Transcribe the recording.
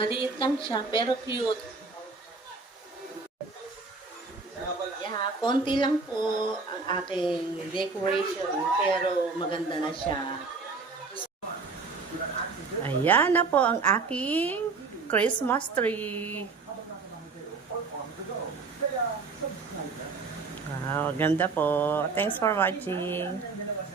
Maliit lang siya, pero cute. Yeah, konti lang po ang aking decoration, pero maganda na siya. Ayan na po ang aking Christmas tree. Wow, ganda po. Thanks for watching.